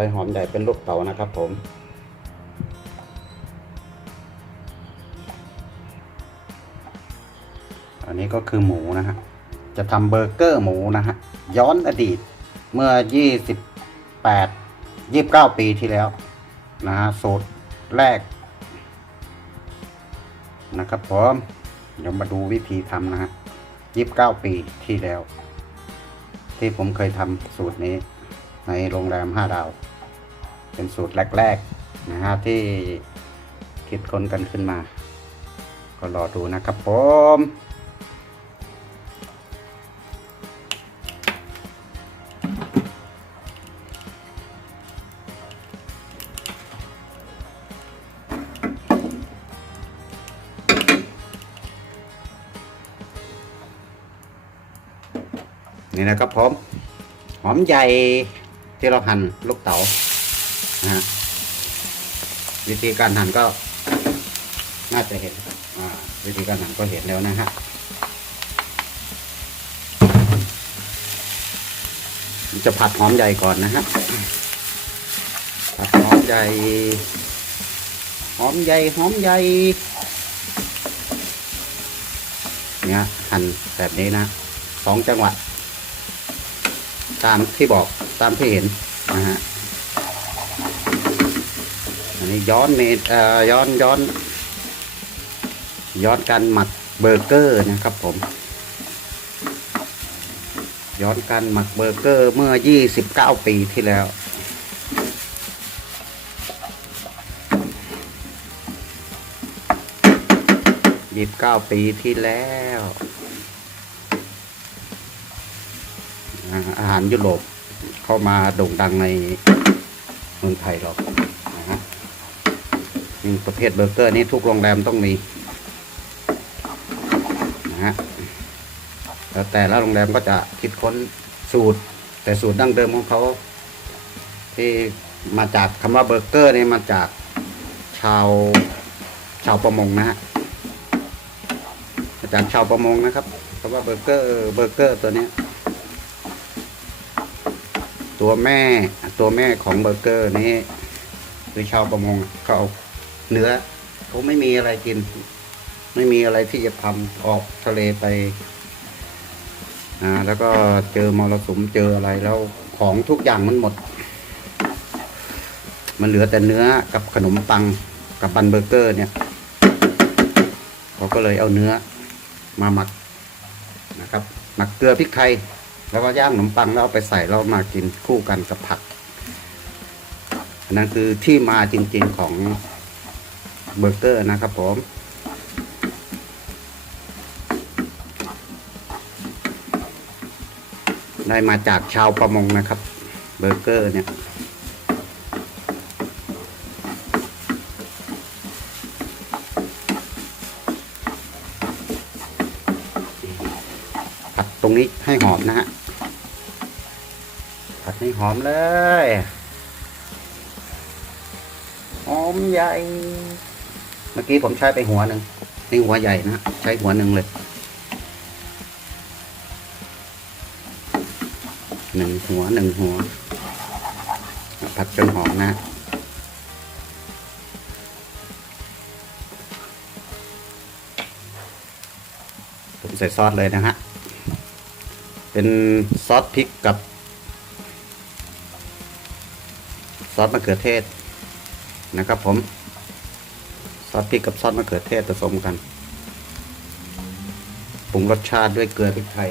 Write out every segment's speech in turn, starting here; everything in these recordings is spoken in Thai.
อยหอมใหญ่เป็นลูกเต๋านะครับ ผมอันนี้ก็คือหมูนะฮะจะทำเบอร์เกอร์หมูนะฮะย้อนอดีตเมื่อ 28 29 ปีที่แล้วนะฮะสูตรแรก นะครับผมเดี๋ยวมาดูวิธีทำนะฮะ29 ปีที่แล้ว ที่ผมเคยทำสูตรนี้ในโรงแรม 5 ดาว เป็นสูตรแรกๆนะฮะที่คิดค้นกันขึ้นมา ก็รอดูนะครับผมนี่นะครับผม หอมใหญ่ที่เราหั่นลูกเต๋า วิธีการหั่นก็น่าจะเห็นวิธีการหั่นก็เห็นแล้วนะฮะจะผัดหอมใหญ่ก่อนนะฮะผัดหอมใหญ่หอมใหญ่หอมใหญ่เนี่ยหั่นแบบนี้นะสองจังหวะตามที่บอกตามที่เห็นนะฮะ นี้ย้อนเมดย้อนย้อน ย้อนการหมักเบอร์เกอร์นะครับผม ย้อนการหมักเบอร์เกอร์เมื่อ 29 ปีที่แล้วยี่สิบเก้าปีที่แล้วอาหารยุโรปเข้ามาโด่งดังในเมืองไทยเรานะฮะ นี่ประเภทเบอร์เกอร์นี่ทุกโรงแรมต้องมีนะฮะแล้วแต่ละโรงแรมก็จะคิดค้นสูตร แต่สูตรดั้งเดิมของเขาที่มาจากคำว่าเบอร์เกอร์นี่มาจากชาวชาวประมงนะฮะมาจากชาวประมงนะครับคำว่าเบอร์เกอร์เบอร์เกอร์ตัวนี้ตัวแม่ตัวแม่ของเบอร์เกอร์นี้คือชาวประมงเขา เอาเนื้อเขาไม่มีอะไรกิน ไม่มีอะไรที่จะทำออกทะเลไปอ่าแล้วก็เจอมรสุมเจออะไรแล้วของทุกอย่างมันหมด มันเหลือแต่เนื้อกับขนมปังกับบันเบอร์เกอร์เนี่ยเขาก็เลยเอาเนื้อมาหมักนะครับ หมักเกลือพริกไทย แล้วก็ย่างขนมปังแล้วเอาไปใส่แล้วมากินคู่กันกับผักอันนั้นคือที่มาจริงๆของ เบอร์เกอร์นะครับผมได้มาจากชาวประมงนะครับ เบอร์เกอร์เนี่ยผัดตรงนี้ให้หอมนะฮะผัดให้หอมเลย หอมใหญ่ เมื่อกี้ผมใช้ไปหัวหนึ่งนี่หัวใหญ่นะฮะใช้หัวหนึ่งเลยหนึ่งหัวหนึ่งหัว ผัดจนหอมนะผมใส่ซอสเลยนะฮะ เป็นซอสพริกกับ ซอสมะเขือเทศนะครับผม ซอสพริกกับซอสมะเขือเทศผสมกันปรุงรสชาติด้วยเกลือพริกไทย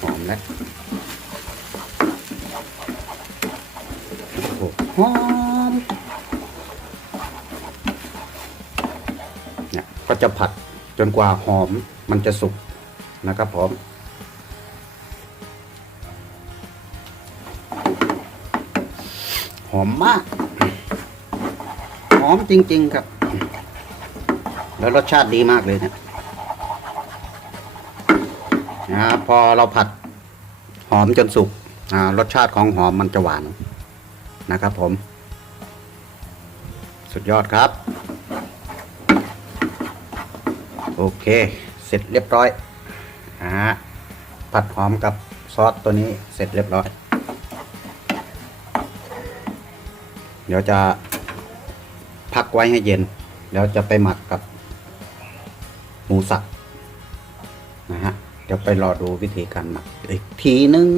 หอมแล้วหอมเนี่ยก็จะผัดจนกว่าหอมมันจะสุก นะครับผมหอมมาก หอมจริง ๆ ครับ แล้วรสชาติดีมากเลยเนะนะครับพอเราผัดหอมจนสุกรสชาติของหอมมันจะหวานนะครับผม สุดยอดครับ โอเค เสร็จเรียบร้อย อ่าผัดหอมกับซอสตัวนี้เสร็จเรียบร้อย เดี๋ยวจะพักไว้ให้เย็น แล้วจะไปหมักกับหมูสับนะฮะ เดี๋ยวไปรอดูวิธีการหมักอีกทีนึง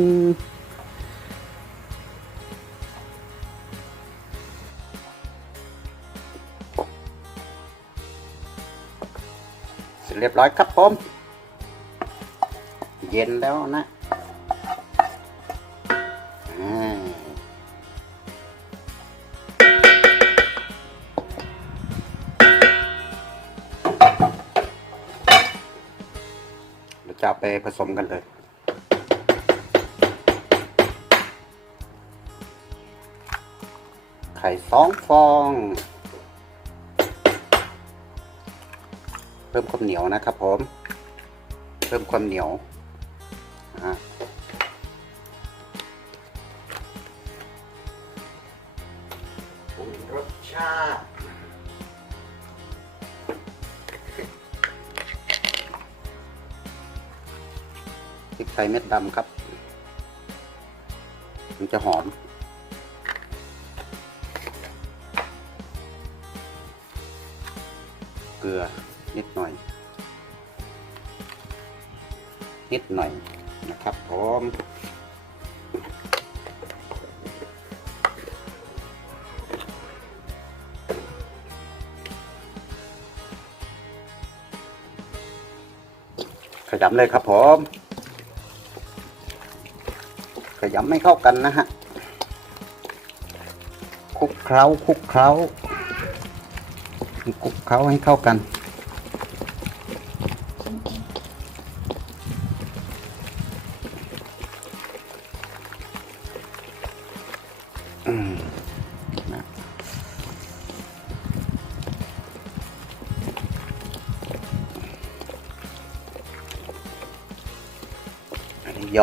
เสร็จเรียบร้อยครับผม เย็นแล้วนะเราจะไปผสมกันเลยไข่สองฟอง เพิ่มความเหนียวนะครับผม เพิ่มความเหนียว ปรุงรสชาติพริกไทยเม็ดดำครับ มันจะหอมเกลือนิดหน่อย นิดหน่อย นะครับผมขยำเลยครับผมขยำไม่เข้ากันนะฮะคลุกเคล้าคลุกเคล้าคลุกเคล้าให้เข้ากัน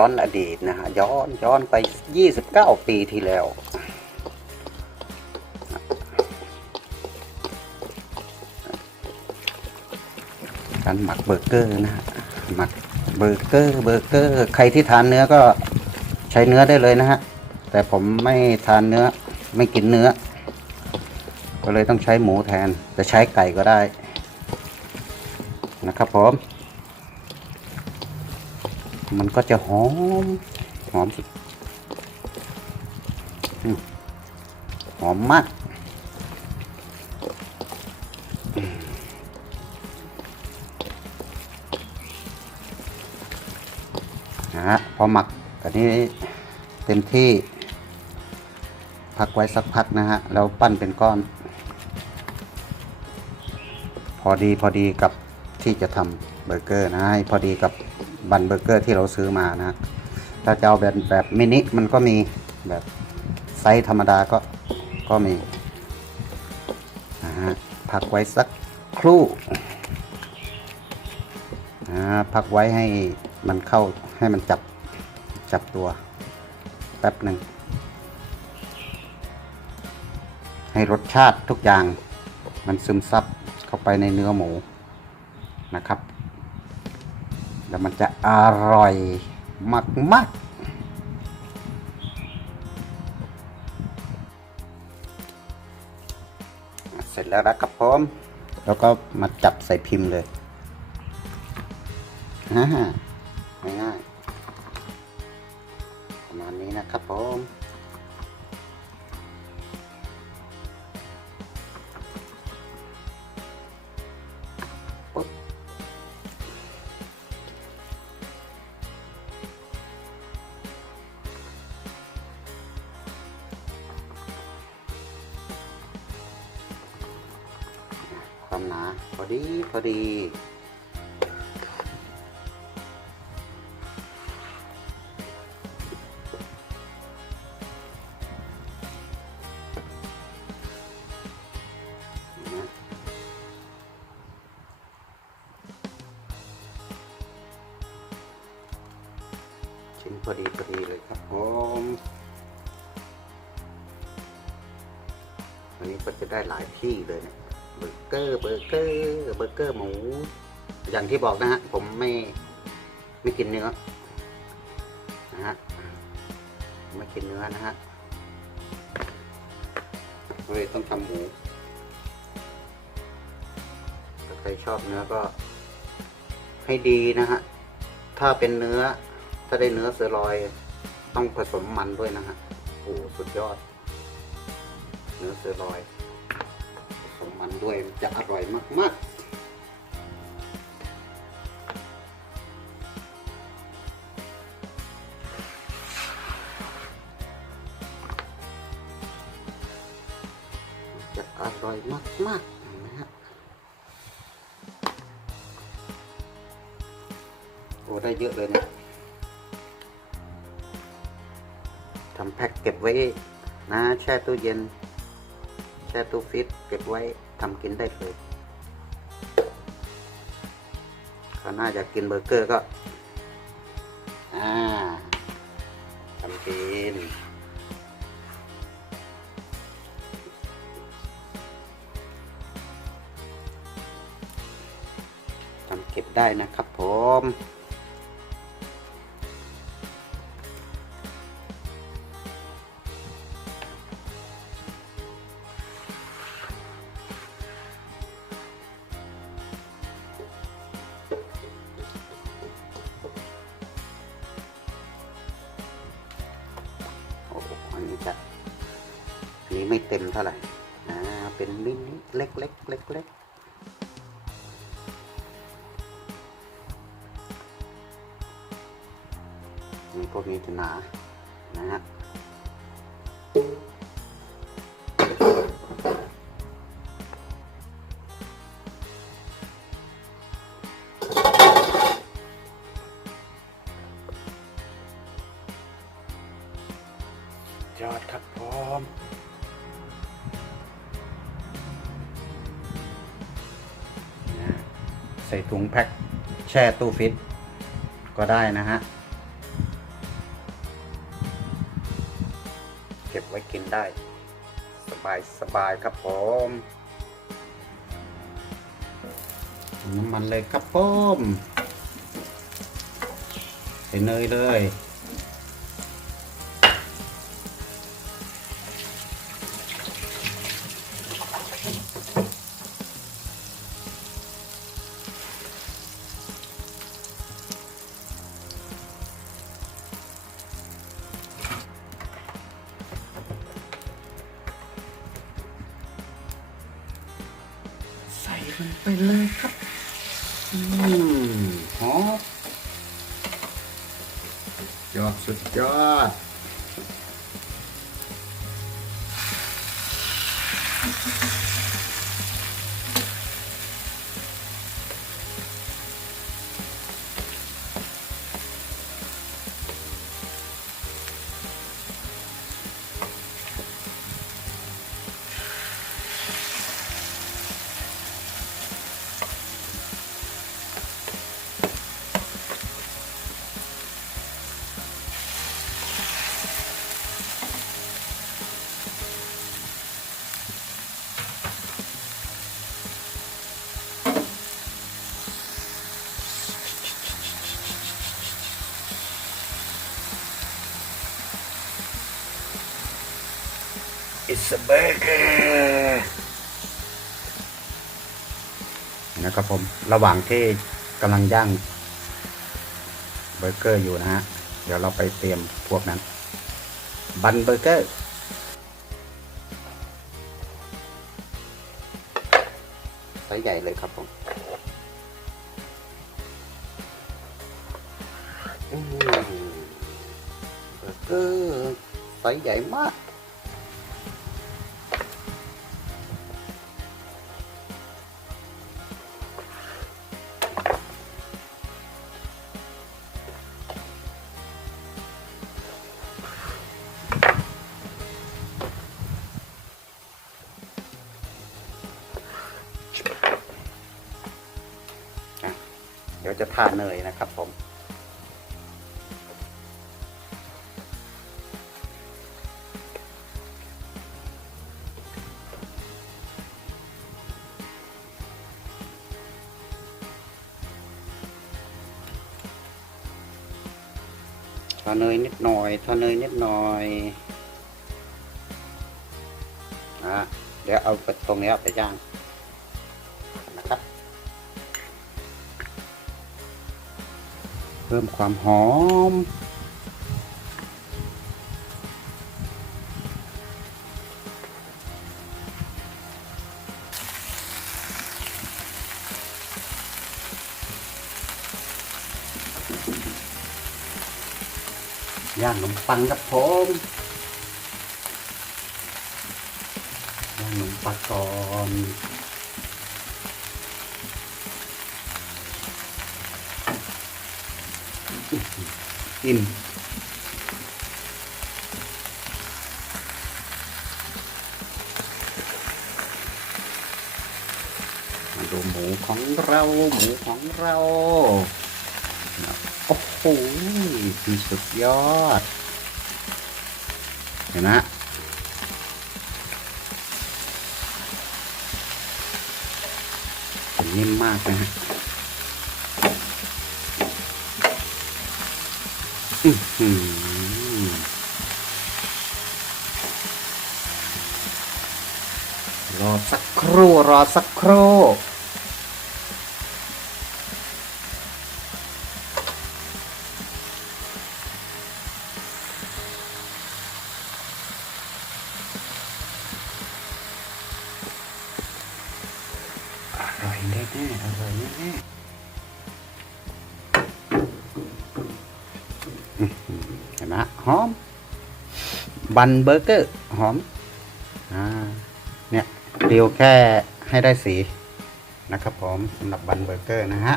อันนี้ย้อนอดีตนะฮะย้อนย้อนไป 29 ปีที่แล้ว การหมักเบอร์เกอร์นะฮะหมักเบอร์เกอร์เบอร์เกอร์ ใครที่ทานเนื้อก็ใช้เนื้อได้เลยนะฮะแต่ผมไม่ทานเนื้อไม่กินเนื้อ ก็เลยต้องใช้หมูแทนจะใช้ไก่ก็ได้นะครับผม มันก็จะหอม หอมสุดหอมมากนะฮะพอหมักอันนี้เต็มที่ พักไว้สักพักนะฮะ แล้วปั้นเป็นก้อน พอดีพอดีกับ ที่จะทำเบอร์เกอร์นะให้พอดีกับบันเบอร์เกอร์ที่เราซื้อมานะฮะถ้าจะเอาแบบแบบมินิมันก็มีแบบไซส์ธรรมดาก็ก็มีนะฮะพักไว้สักครู่นะพักไว้ให้มันเข้าให้มันจับจับตัวแป๊บหนึ่งให้รสชาติทุกอย่างมันซึมซับเข้าไปในเนื้อหมู นะครับ แล้วมันจะอร่อยมากมากๆเสร็จแล้วนะครับผม แล้วก็มาจับใส่พิมพ์เลยฮ่าง่ายๆประมาณนี้นะครับผม ชิ้นพอดีพอดีเลยครับผมวันนี้ก็จะได้หลายที่เลยเนี่ยเบอร์เกอร์เบอร์เกอร์เบอร์เกอร์หมู อย่างที่บอกนะฮะผมไม่ไม่กินเนื้อนะฮะไม่กินเนื้อนะฮะเลยต้องทำหมูถ้าใครชอบเนื้อก็ให้ดีนะฮะถ้าเป็นเนื้อ ถ้าได้เนื้อเสือลอย ต้องผสมมันด้วยนะฮะโอ้สุดยอด เนื้อเสือลอย ผสมมันด้วยจะอร่อยมากๆจะอร่อยมากๆนไหมฮะ โอ้ ได้เยอะเลยเนี่ย แพ็คเก็บไว้นะแช่ตู้เย็น แช่ตู้ฟิตเก็บไว้ทำกินได้เลยก็น่าจะกินเบอร์เกอร์ก็ อ่าทำกินทำเก็บได้นะครับผม นี้ไม่เต็มเท่าไหร่อ่าเป็นมินิเล็กเล็กเล็กเนี่พวกนี้จะหนานะฮะยอดครับผมนะ ส่ถุงแพ็คแช่ตู้ฟิตก็ได้นะฮะ เก็บไว้กินได้ สบายสบายครับผมน้ำมันเลยครับผมใส่เนยเลย มันไปเลยครับ อืมหอมยอดสุดยอด It's a burger นะครับผมระหว่างที่กำลังย่างเบอร์เกอร์อยู่นะฮะ เดี๋ยวเราไปเตรียมพวกนั้น บันเบอร์เกอร์ ยวจะทาเนยนะครับผม ทาเนยนิดหน่อย ทาเนยนิดหน่อยอะเดี๋ยวเอาตรงนี้ไปย่าง เพิ่มความหอม ย่างขนมปังครับผมย่างขนมปังก่อน อิ่มาดูหมูของเราหมูของเราโอ้โหมีสุดยอด เห็นไหมนิ่มมากนะฮะอื้อหือ รอสักครู่ รอสักครู่ หอม บันเบอร์เกอร์ หอม อ่า เนี่ยเดียวแค่ให้ได้สีนะครับผมสำหรับบันเบอร์เกอร์นะฮะ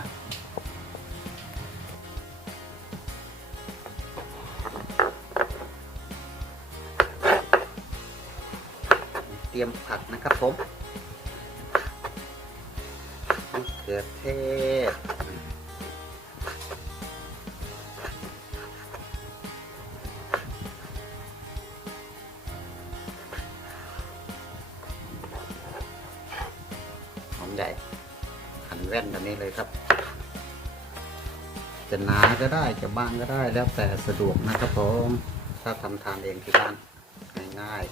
เตรียมผักนะครับผมมะเขือเทศ ก็ได้จะบางก็ได้แล้วแต่สะดวกนะครับผมถ้าทำทานเองที่บ้านง่าย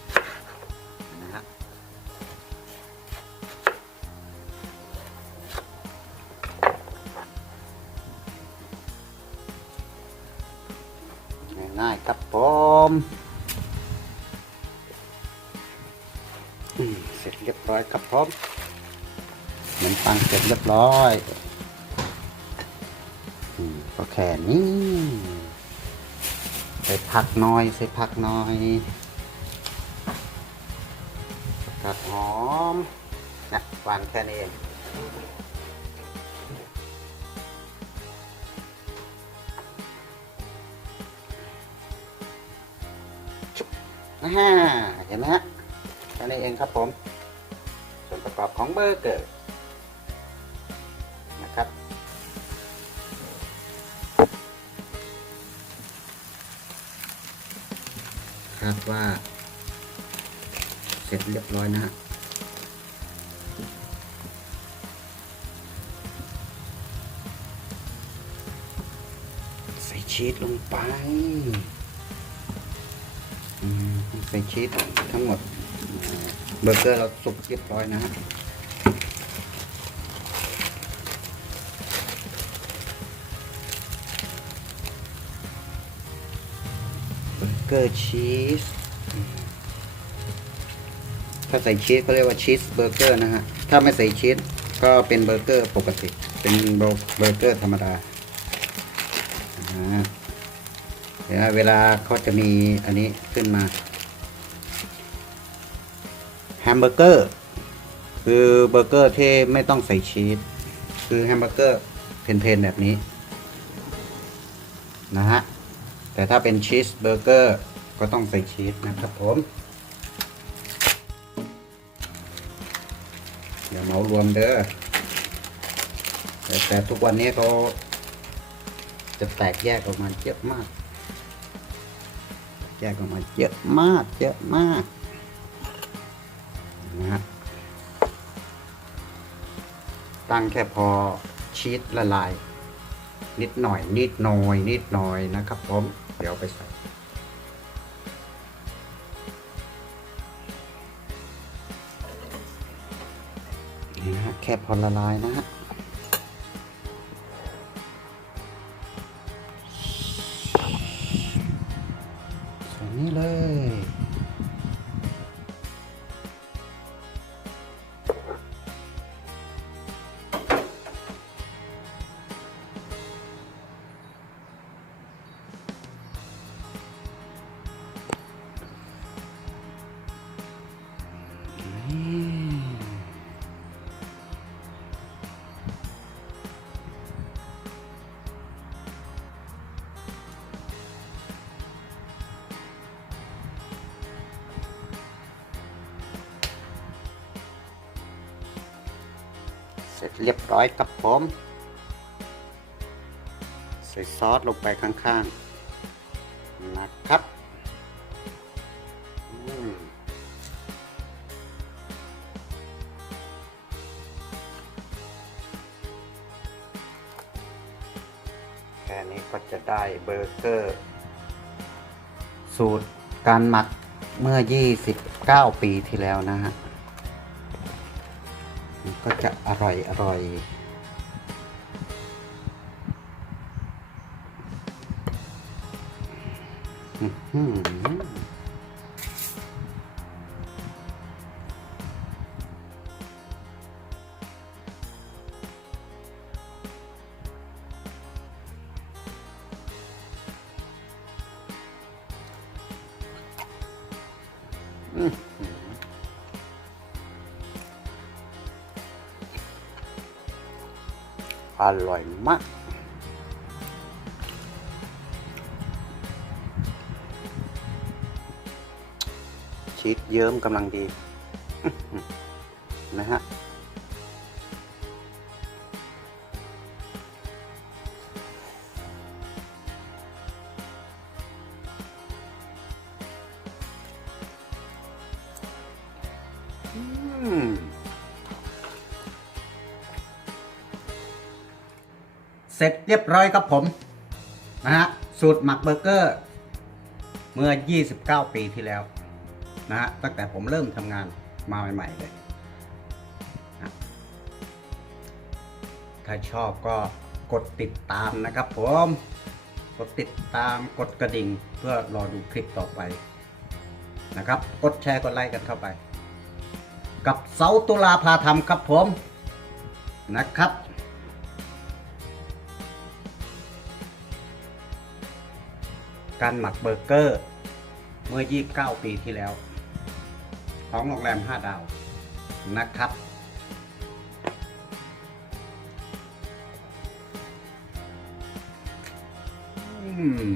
ๆนะฮะง่ายๆครับผมเสร็จเรียบร้อยครับผมขนมปังเสร็จเรียบร้อย ก็แค่นี้ใส่ผักหน้อยใส่ผักหน้อยผักหอมนะวางแค่นี้เองนะฮะเห็นไหมฮะแค่นี้เองครับผม ส่วนประกอบของเบอร์เกอร์ ครับว่า เสร็จเรียบร้อยนะฮะใส่ชีสลงไปใส่ชีสทั้งหมด เบอร์เกอร์เราสุกเรียบร้อยนะฮะ กอร์ชีสถ้าใส่ชีสเขาเรียกว่าชีสเบอร์เกอร์นะฮะ ถ้าไม่ใส่ชีสก็เป็นเบอร์เกอร์ปกติ เป็นเบอร์เกอร์ธรรมดาเดี๋ยวเวลาเขาจะมีอันนี้ขึ้นมาแฮมเบอร์เกอร์คือเบอร์เกอร์ที่ไม่ต้องใส่ชีสคือแฮมเบอร์เกอร์เพนๆแบบนี้นะฮะ แต่ถ้าเป็นชีสเบอร์เกอร์ก็ต้องใส่ชีสนะครับผมอย่าเหมารวมเด้อแต่แต่ทุกวันนี้เขาจะแตกแยกออกมาเยอะมาก แยกออกมาเยอะมากเยอะมากนะฮะตั้งแค่พอชีสละลาย นิดหน่อยนิดหน่อยนิดหน่อยนะครับผม ดี๋ยวไปใส่นี่นะฮะแค่พอละลายนะฮะ ร็จเรียบร้อยครับผมใส่ซอสลงไปข้างๆนะครับแค่นี้ก็จะได้เบอร์เกอร์ สูตรการหมักเมื่อ 29 ปีที่แล้วนะฮะ มันก็จะอร่อยอร่อยอืม ร่อยมาก ชีสเยิ้มกำลังดี เสร็จเรียบร้อยครับผมนะฮะสูตรหมักเบอร์เกอร์ เมื่อ 29 ปีที่แล้วนะฮะตั้งแต่ผมเริ่มทำงานมาใหม่ ๆ เลยนะถ้าชอบก็กดติดตามนะครับผม กดติดตามกดกระดิ่งเพื่อรอดูคลิปต่อไปนะครับ กดแชร์กดไลค์กันเข้าไป กับเสาตุลาพาทำครับผมนะครับ การหมักเบอร์เกอร์ เมื่อ 29 ปีที่แล้ว ของโรงแรม 5 ดาวนะครับ อืม